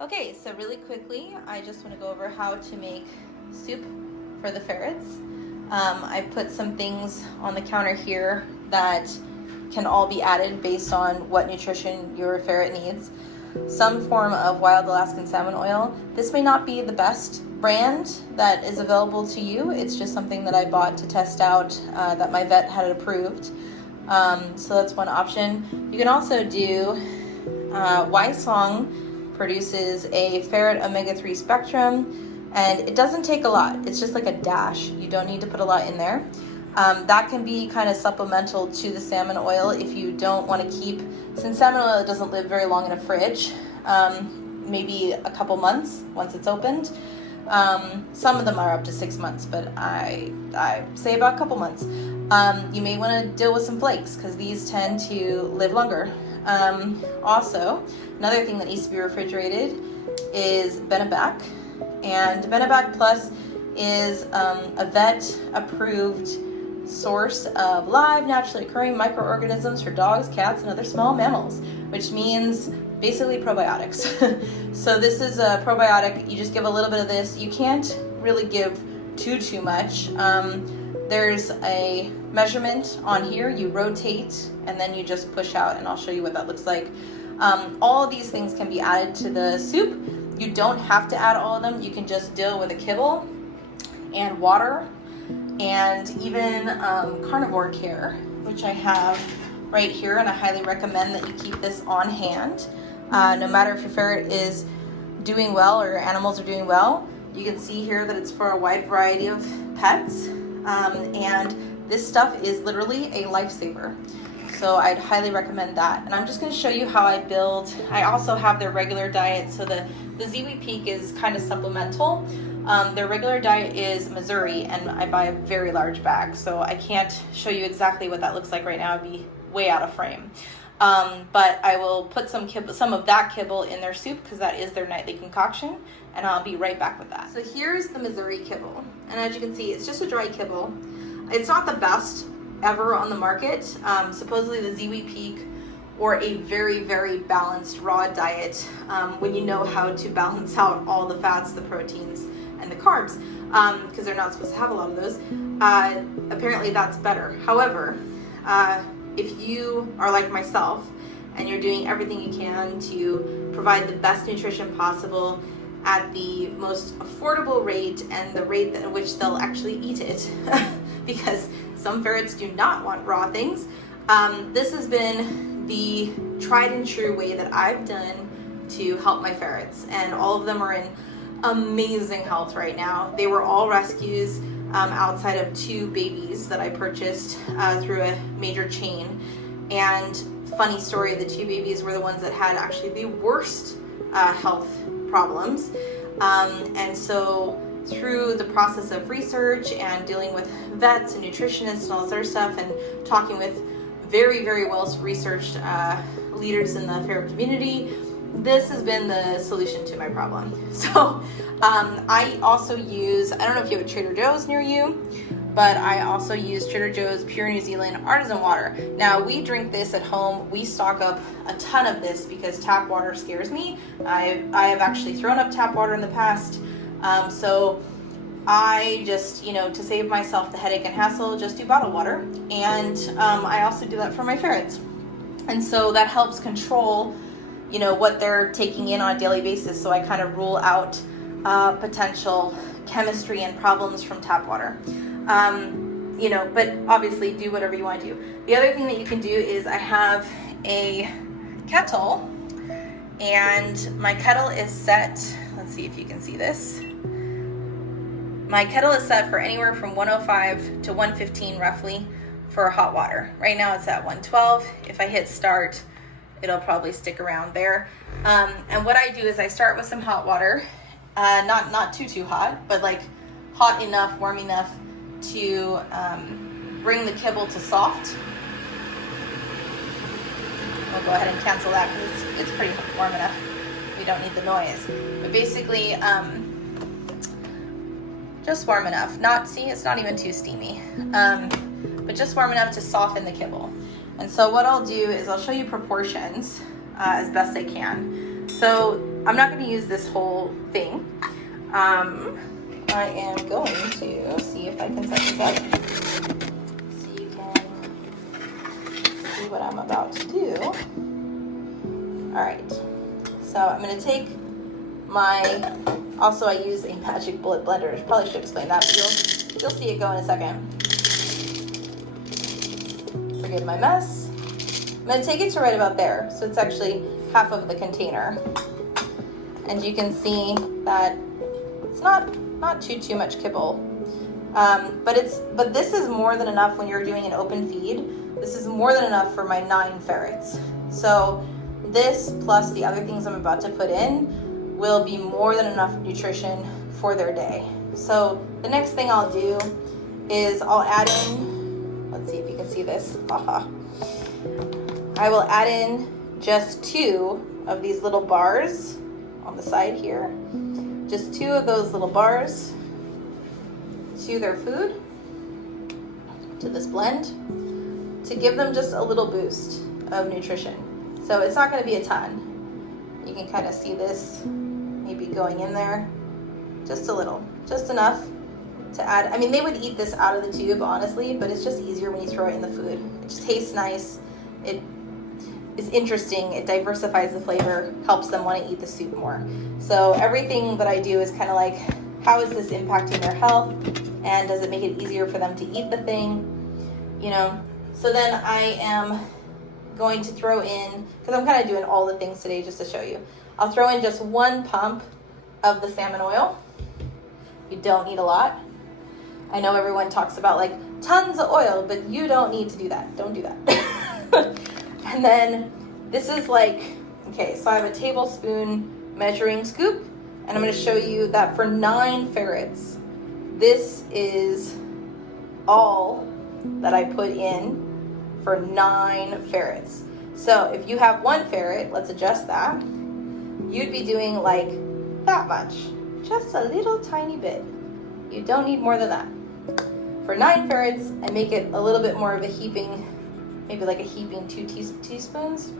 Okay, so really quickly, I just want to go over how to make soup for the ferrets. I put some things on the counter here that can all be added based on what nutrition your ferret needs. Some form of wild Alaskan salmon oil. This may not be the best brand that is available to you. It's just something that I bought to test out that my vet had approved. So that's one option. You can also do Wysong produces a Ferret omega-3 spectrum, and it doesn't take a lot. It's just like a dash. You don't need to put a lot in there. That can be kind of supplemental to the salmon oil if you don't want to keep, since salmon oil doesn't live very long in a fridge, maybe a couple months once it's opened. Some of them are up to 6 months, but I say about a couple months. You may want to deal with some flakes because these tend to live longer. Also, another thing that needs to be refrigerated is Bene-Bac, and Bene-Bac Plus is a vet-approved source of live, naturally occurring microorganisms for dogs, cats, and other small mammals, which means basically probiotics. So this is a probiotic. You just give a little bit of this. You can't really give too much. There's a measurement on here. You rotate and then you just push out, and I'll show you what that looks like. All of these things can be added to the soup. You don't have to add all of them. You can just deal with a kibble and water, and even Carnivore Care, which I have right here, and I highly recommend that you keep this on hand. No matter if your ferret is doing well or your animals are doing well. You can see here that it's for a wide variety of pets, and this stuff is literally a lifesaver. So I'd highly recommend that. And I'm just going to show you how I build. I also have their regular diet. So the ZiWi Peak is kind of supplemental. Their regular diet is Mazuri, and I buy a very large bag. So I can't show you exactly what that looks like right now. It'd be way out of frame. But I will put some of that kibble in their soup because that is their nightly concoction, and I'll be right back with that. So here's the Mazuri kibble, and as you can see, it's just a dry kibble. It's not the best ever on the market. Supposedly the ZiWi Peak, or a very balanced raw diet, when you know how to balance out all the fats, the proteins, and the carbs, because they're not supposed to have a lot of those. Apparently that's better. However, if you are like myself and you're doing everything you can to provide the best nutrition possible at the most affordable rate and the rate at which they'll actually eat it, because some ferrets do not want raw things, this has been the tried and true way that I've done to help my ferrets, and all of them are in amazing health right now. They were all rescues outside of 2 babies that I purchased through a major chain. And funny story, the 2 babies were the ones that had actually the worst health problems. And so through the process of research and dealing with vets and nutritionists and all this other stuff, and talking with very well researched leaders in the ferret community, this has been the solution to my problem. So I also use, I don't know if you have a Trader Joe's near you, but I also use Trader Joe's Pure New Zealand Artisan Water. Now, we drink this at home. We stock up a ton of this because tap water scares me. I have actually thrown up tap water in the past. So I just, to save myself the headache and hassle, just do bottled water. And I also do that for my ferrets. And so that helps control what they're taking in on a daily basis. So I kind of rule out potential chemistry and problems from tap water. But obviously do whatever you want to do. The other thing that you can do is I have a kettle, and my kettle is set, let's see if you can see this. My kettle is set for anywhere from 105 to 115 roughly for hot water. Right now it's at 112. If I hit start, it'll probably stick around there. And what I do is I start with some hot water, not too hot, but like hot enough, warm enough to bring the kibble to soft. We'll go ahead and cancel that because it's pretty warm enough. We don't need the noise. But basically, just warm enough. It's not even too steamy. But just warm enough to soften the kibble. And so what I'll do is I'll show you proportions as best I can. So I'm not going to use this whole thing. I am going to see if I can set this up so you can see what I'm about to do. All right, so I'm going to take my, also I use a magic bullet blender. Probably should explain that, but you'll see it go in a second. Forgive my mess. I'm going to take it to right about there, so it's actually half of the container. And you can see that it's not too much kibble, but this is more than enough when you're doing an open feed. This is more than enough for my 9 ferrets. So this plus the other things I'm about to put in will be more than enough nutrition for their day. So the next thing I'll do is I'll add in, let's see if you can see this. I will add in just 2 of these little bars on the side here. Just 2 of those little bars to their food, to this blend, to give them just a little boost of nutrition. So it's not going to be a ton. You can kind of see this maybe going in there, just a little, just enough to add. I mean, they would eat this out of the tube, honestly, but it's just easier when you throw it in the food. It just tastes nice. It is interesting. It diversifies the flavor, helps them want to eat the soup more. So everything that I do is kind of like, how is this impacting their health? And does it make it easier for them to eat the thing? You know, so then I am going to throw in, because I'm kind of doing all the things today just to show you. I'll throw in just 1 pump of the salmon oil. You don't need a lot. I know everyone talks about like tons of oil, but you don't need to do that. Don't do that. And then this is like, okay, so I have a tablespoon measuring scoop, and I'm going to show you that for 9 ferrets, this is all that I put in for 9 ferrets. So if you have 1 ferret, let's adjust that, you'd be doing like that much, just a little tiny bit. You don't need more than that. For 9 ferrets, I make it a little bit more of a heaping, maybe like a heaping 2 teaspoons.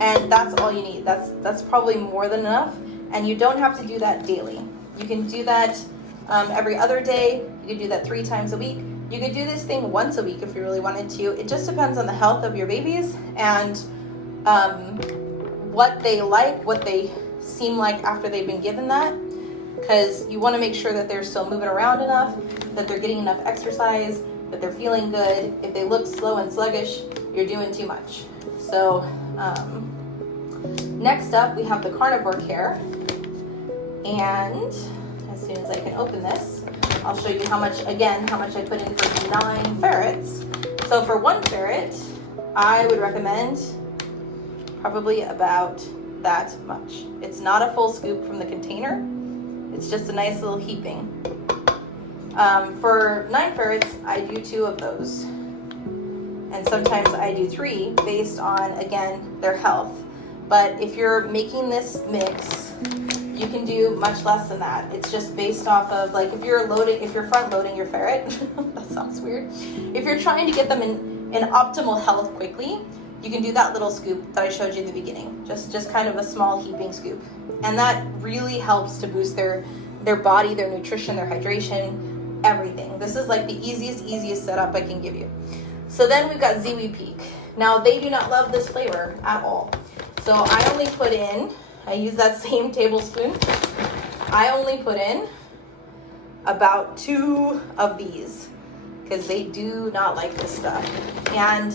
And that's all you need. That's probably more than enough. And you don't have to do that daily. You can do that every other day. You can do that 3 times a week. You could do this thing once a week if you really wanted to. It just depends on the health of your babies and what they like, what they seem like after they've been given that. Because you want to make sure that they're still moving around enough, that they're getting enough exercise, that they're feeling good. If they look slow and sluggish, you're doing too much. So next up, we have the Carnivore Care. And as soon as I can open this, I'll show you how much I put in for 9 ferrets. So for 1 ferret, I would recommend probably about that much. It's not a full scoop from the container. It's just a nice little heaping. For 9 ferrets, I do 2 of those. And sometimes I do 3 based on, again, their health. But if you're making this mix, you can do much less than that. It's just based off of, like, if you're front loading your ferret, that sounds weird. If you're trying to get them in optimal health quickly, you can do that little scoop that I showed you in the beginning. Just kind of a small heaping scoop. And that really helps to boost their body, their nutrition, their hydration, everything. This is like the easiest setup I can give you. So then we've got ZiWi Peak. Now they do not love this flavor at all. So I only put in, I use that same tablespoon. I only put in about 2 of these because they do not like this stuff. And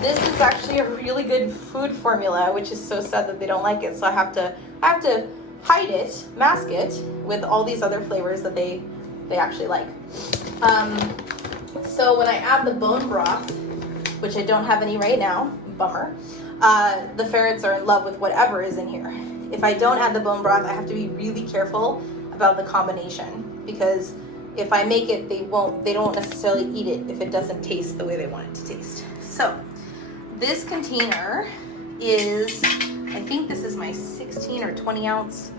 this is actually a really good food formula, which is so sad that they don't like it. So I have to hide it, mask it with all these other flavors that they actually like. So when I add the bone broth, which I don't have any right now, bummer, the ferrets are in love with whatever is in here. If I don't add the bone broth, I have to be really careful about the combination, because if I make it, they don't necessarily eat it if it doesn't taste the way they want it to taste. So this container is, I think this is my 16 or 20 ounce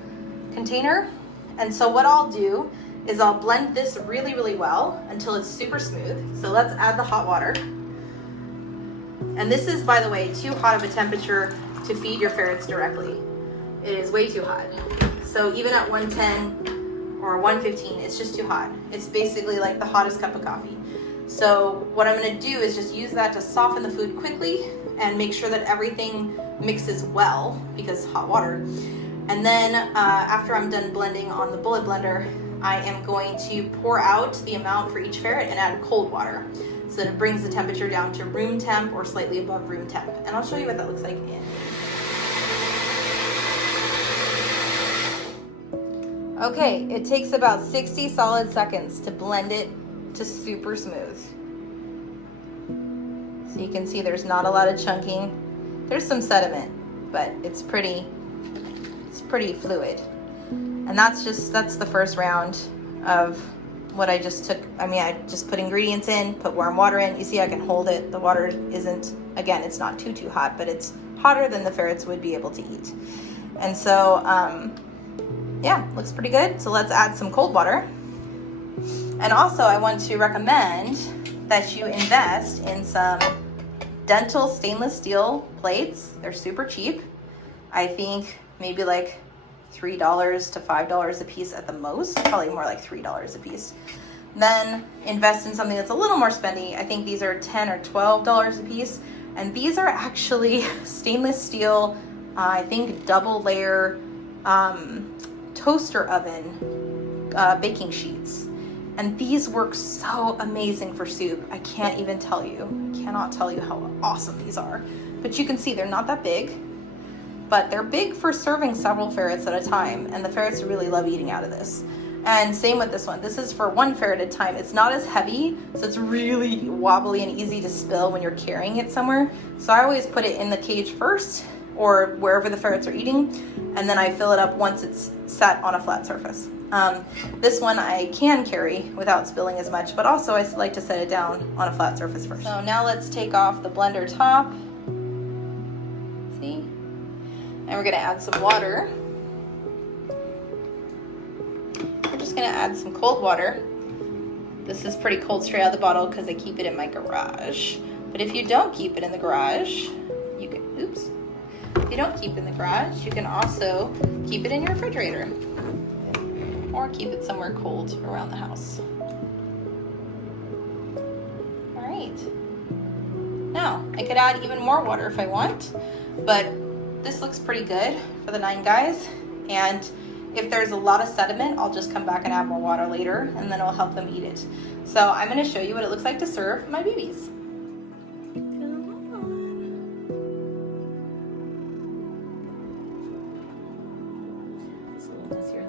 container. And so what I'll do is I'll blend this really, really well until it's super smooth. So let's add the hot water. And this is, by the way, too hot of a temperature to feed your ferrets directly. it is way too hot. So even at 110 or 115, it's just too hot. It's basically like the hottest cup of coffee. So what I'm gonna do is just use that to soften the food quickly and make sure that everything mixes well, because hot water. And then after I'm done blending on the bullet blender, I am going to pour out the amount for each ferret and add cold water so that it brings the temperature down to room temp or slightly above room temp. And I'll show you what that looks like in. Okay, it takes about 60 solid seconds to blend it to super smooth. So you can see there's not a lot of chunking. There's some sediment, but it's pretty fluid. And that's the first round of what I just took. I mean, I just put ingredients in, put warm water in. You see I can hold it. The water isn't, again, it's not too hot, but it's hotter than the ferrets would be able to eat. And so, yeah, looks pretty good. So let's add some cold water. And also I want to recommend that you invest in some dental stainless steel plates. They're super cheap. I think maybe like $3 to $5 a piece at the most, probably more like $3 a piece. Then invest in something that's a little more spendy. I think these are $10 or $12 a piece. And these are actually stainless steel, I think double layer toaster oven baking sheets. And these work so amazing for soup. I can't even tell you, cannot tell you how awesome these are. But you can see they're not that big, but they're big for serving several ferrets at a time, and the ferrets really love eating out of this. And same with this one. This is for one ferret at a time. It's not as heavy, so it's really wobbly and easy to spill when you're carrying it somewhere. So I always put it in the cage first, or wherever the ferrets are eating, and then I fill it up once it's set on a flat surface. This one I can carry without spilling as much, but also I like to set it down on a flat surface first. So now let's take off the blender top. See? And we're gonna add some water. We're just gonna add some cold water. This is pretty cold straight out of the bottle because I keep it in my garage. But if you don't keep it in the garage, you can, oops. If you don't keep it in the garage, you can also keep it in your refrigerator. Or keep it somewhere cold around the house. All right. Now, I could add even more water if I want, but this looks pretty good for the 9 guys. And if there's a lot of sediment, I'll just come back and add more water later, and then it'll help them eat it. So I'm gonna show you what it looks like to serve my babies. It's a little messier